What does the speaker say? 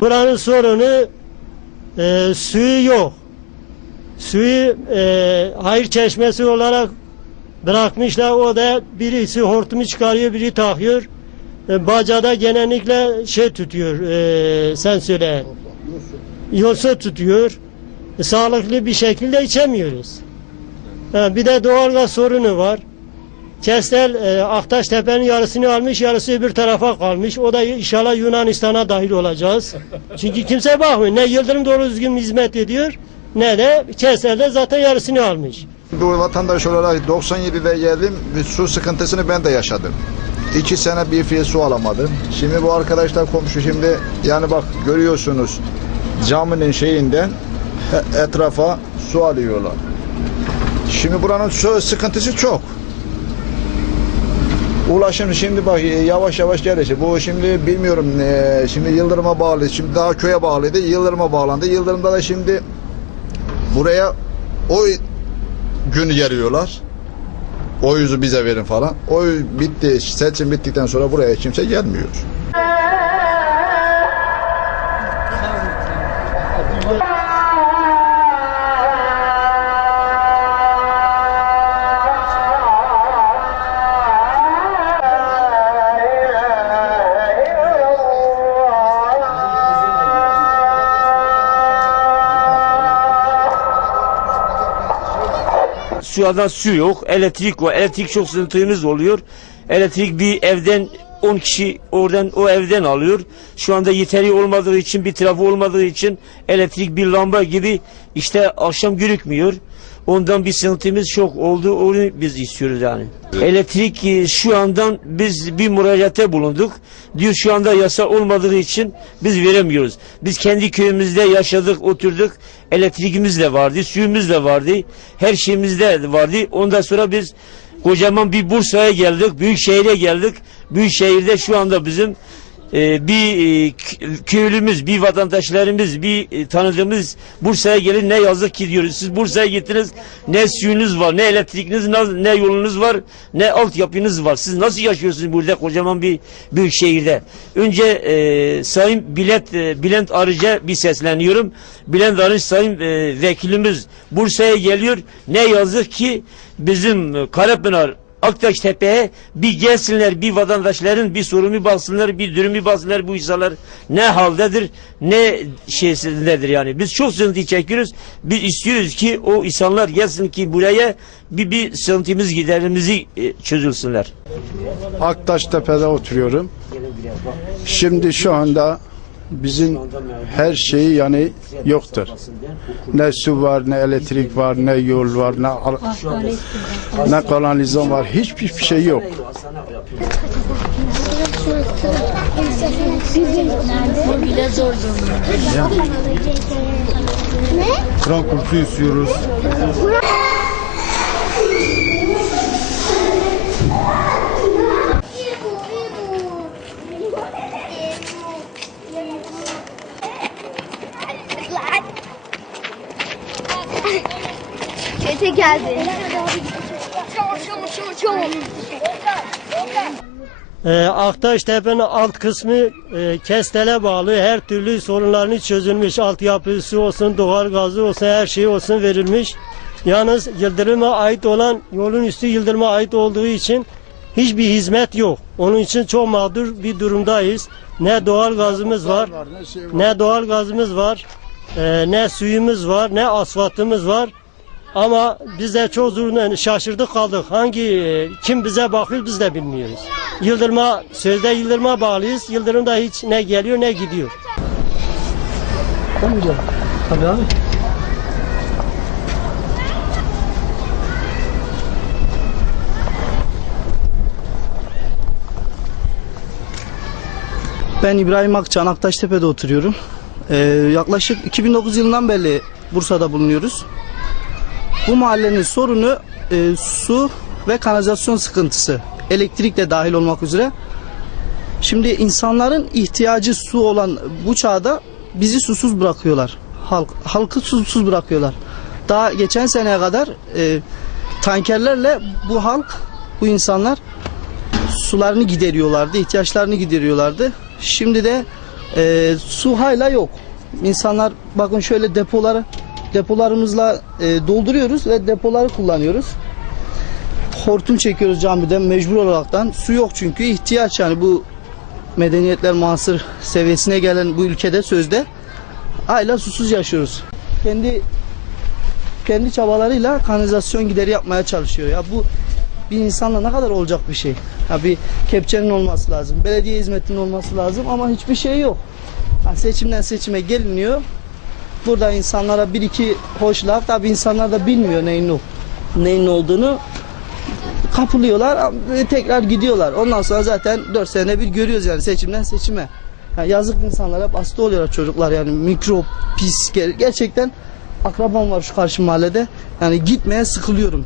Buranın sorunu e, suyu yok. Suyu e, hayır çeşmesi olarak bırakmışlar. O da birisi hortumu çıkarıyor, biri takıyor. E, bacada genellikle şey tutuyor, e, sen söyle. Yosa tutuyor. E, sağlıklı bir şekilde içemiyoruz. Ha, bir de doğalgaz sorunu var. Kestel e, Aktaştepe'nin yarısını almış, yarısı öbür tarafa kalmış. O da inşallah Yunanistan'a dahil olacağız. Çünkü kimse bakmıyor. Ne Yıldırım doğru düzgün hizmet ediyor, ne de Kestel'de zaten yarısını almış. Bu vatandaş olarak 97'de geldim. Bir su sıkıntısını ben de yaşadım. İki sene bir fiil su alamadım. Şimdi bu arkadaşlar komşu şimdi yani bak görüyorsunuz caminin şeyinden etrafa su alıyorlar. Şimdi buranın su sıkıntısı çok. Ulaşım şimdi bak yavaş yavaş gelişi. Bu şimdi bilmiyorum eee, şimdi Yıldırım'a bağlı. Şimdi daha köye bağlıydı. Yıldırım'a bağlandı. Yıldırım'da da şimdi buraya o gün geliyorlar. O yüzü bize verin falan. Oy bitti, seçim bittikten sonra buraya kimse gelmiyor. Anda su yok, elektrik var. Elektrik çok sıkıntımız oluyor. Elektrik bir evden 10 kişi oradan o evden alıyor. Şu anda yeteri olmadığı için bir trafo olmadığı için elektrik bir lamba gibi işte akşam görükmüyor. Ondan bir sıkıntımız çok oldu. Onu biz istiyoruz yani. Elektrik e, şu andan biz bir müracaate bulunduk. Diyor şu anda yasa olmadığı için biz veremiyoruz. Biz kendi köyümüzde yaşadık, oturduk. Elektriğimiz de vardı, suyumuz da vardı. Her şeyimiz de vardı. Ondan sonra biz kocaman bir Bursa'ya geldik, büyük şehire geldik. Büyük şehirde şu anda bizim e, bir e, kö- köylümüz, bir vatandaşlarımız, bir e, tanıdığımız Bursa'ya gelin ne yazık ki diyoruz. Siz Bursa'ya gittiniz ne suyunuz var, ne elektriğiniz, ne, ne yolunuz var, ne altyapınız var. Siz nasıl yaşıyorsunuz burada kocaman bir büyük şehirde? Önce e, Sayın Bilet, e, Bülent Arıca bir sesleniyorum. Bülent Arıç Sayın e, vekilimiz Bursa'ya geliyor. Ne yazık ki bizim e, Karapınar Aktaş Tepe'ye bir gelsinler, bir vatandaşların bir sorunu baksınlar, bir durumu baksınlar bu insanlar ne haldedir, ne şeysindedir yani. Biz çok sıkıntı çekiyoruz. Biz istiyoruz ki o insanlar gelsin ki buraya bir, bir sıkıntımız giderimizi e, çözülsünler. Aktaştepe'de oturuyorum. Şimdi şu anda bizim her şeyi yani yoktur. Ne su var, ne elektrik var, ne yol var, ne ne kanalizasyon var. Hiçbir şey yok. Bile zor Kran kursu istiyoruz. Kötü geldi. Çok. E, Aktaştepe'nin alt kısmı e, Kestel'e bağlı. Her türlü sorunlarını çözülmüş. Altyapısı olsun, doğal gazı olsun, her şey olsun verilmiş. Yalnız Yıldırım'a ait olan yolun üstü Yıldırım'a ait olduğu için hiçbir hizmet yok. Onun için çok mağdur bir durumdayız. Ne doğal gazımız var, ne doğal gazımız var, e, ne suyumuz var, ne asfaltımız var. Ama biz de çok zor şaşırdık kaldık. Hangi e, kim bize bakıyor biz de bilmiyoruz. Yıldırma sözde Yıldırma bağlıyız. Yıldırımda hiç ne geliyor ne gidiyor. Ben İbrahim Akçan, Aktaştepe'de oturuyorum. Ee, yaklaşık 2009 yılından beri Bursa'da bulunuyoruz. Bu mahallenin sorunu e, su ve kanalizasyon sıkıntısı. Elektrik de dahil olmak üzere. Şimdi insanların ihtiyacı su olan bu çağda bizi susuz bırakıyorlar. Halk, halkı susuz bırakıyorlar. Daha geçen seneye kadar e, tankerlerle bu halk, bu insanlar sularını gideriyorlardı, ihtiyaçlarını gideriyorlardı. Şimdi de Ee, su hala yok. İnsanlar bakın şöyle depoları depolarımızla e, dolduruyoruz ve depoları kullanıyoruz. Hortum çekiyoruz camiden mecbur olaraktan. Su yok çünkü ihtiyaç yani bu medeniyetler muasır seviyesine gelen bu ülkede sözde hala susuz yaşıyoruz. Kendi kendi çabalarıyla kanalizasyon gideri yapmaya çalışıyor. Ya bu bir insanla ne kadar olacak bir şey? Ya bir kepçenin olması lazım, belediye hizmetinin olması lazım ama hiçbir şey yok. Ha, seçimden seçime geliniyor. Burada insanlara bir iki hoş laf tabi insanlar da bilmiyor neyin, neyin olduğunu kapılıyorlar ve tekrar gidiyorlar. Ondan sonra zaten 4 sene bir görüyoruz yani seçimden seçime. Yani yazık insanlara hasta oluyorlar çocuklar yani mikrop, pis ger- gerçekten akrabam var şu karşı mahallede. Yani gitmeye sıkılıyorum.